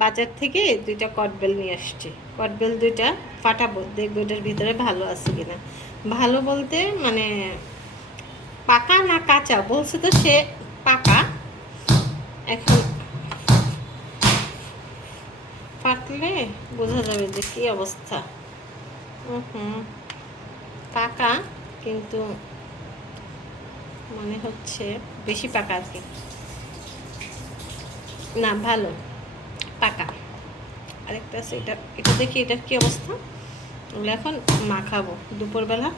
বাজার থেকে 2টা কটবেল নিয়ে আসছি। কটবেল 2টা ফাটাবো, দেখবো এটার ভিতরে ভালো আছে কিনা। ভালো বলতে মানে পাকা না কাঁচা, বলছে তো সে পাকা। এখন ফাটলে বোঝা যাবে যে কী অবস্থা। হুম, পাকা কিন্তু মনে হচ্ছে বেশি পাকা আর কি। না ভালো পাকা। আরেকটা আছে, এটা এটা দেখি এটার কী অবস্থা। ওগুলো এখন মাখাবো দুপুরবেলা।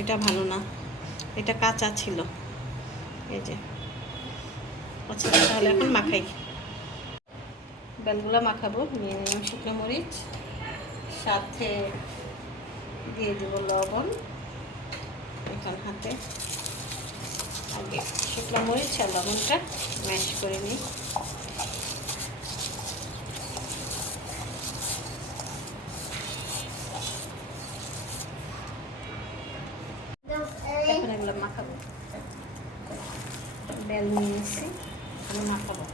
এটা ভালো না, এটা কাঁচা ছিল। এই যে আচ্ছা, তাহলে এখন মাখাই। বেলগুলো মাখাবো। নিয়ে নিলাম শুকনো মরিচ, সাথে দিয়ে দেব লবণ। এখন হাতে আগে শুকনো মরিচ আর লবণটা ম্যাশ করে নিই। এখন এগুলো মাখাবো। বেল নিয়ে এসেছি, আমি মাখাবো।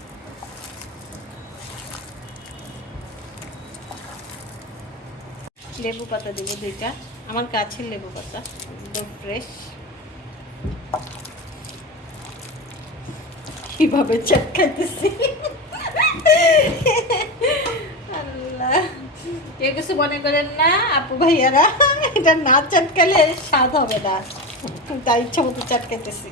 লেবু পাতা দেব 2টা, আমার গাছের লেবু পাতা, একদম ফ্রেশ। কিভাবে চটকাইতেছি আল্লাহ, কেউ কিছু মনে করেন না আপু ভাইয়ারা, এটা না চটকালে স্বাদ হবে না, তাই ইচ্ছা মতো চটকাইতেছি,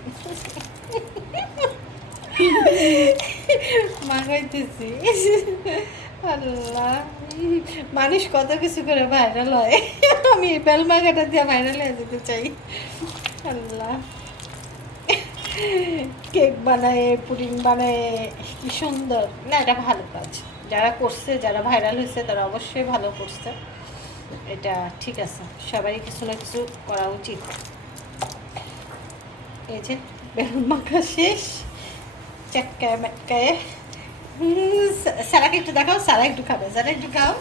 মাখাইতেছি। আল্লাহ, মানুষ কত কিছু করে ভাইরাল হয়, আমি বেল মাখাটা দিয়ে ভাইরাল হয়ে যেতে চাই। আল্লাহ, কেক বানায়, পুডিং বানায়, কি সুন্দর না। এটা ভালো কাজ, যারা করছে, যারা ভাইরাল হয়েছে তারা অবশ্যই ভালো করছে। এটা ঠিক আছে, সবাই কিছু না কিছু করা উচিত। এই যে বেলুন মাখা শেষ, চাক্কায় ম্যাক্কায়। সারাকে একটু দেখাও, সারা একটু খাবে, সারা একটু খাও।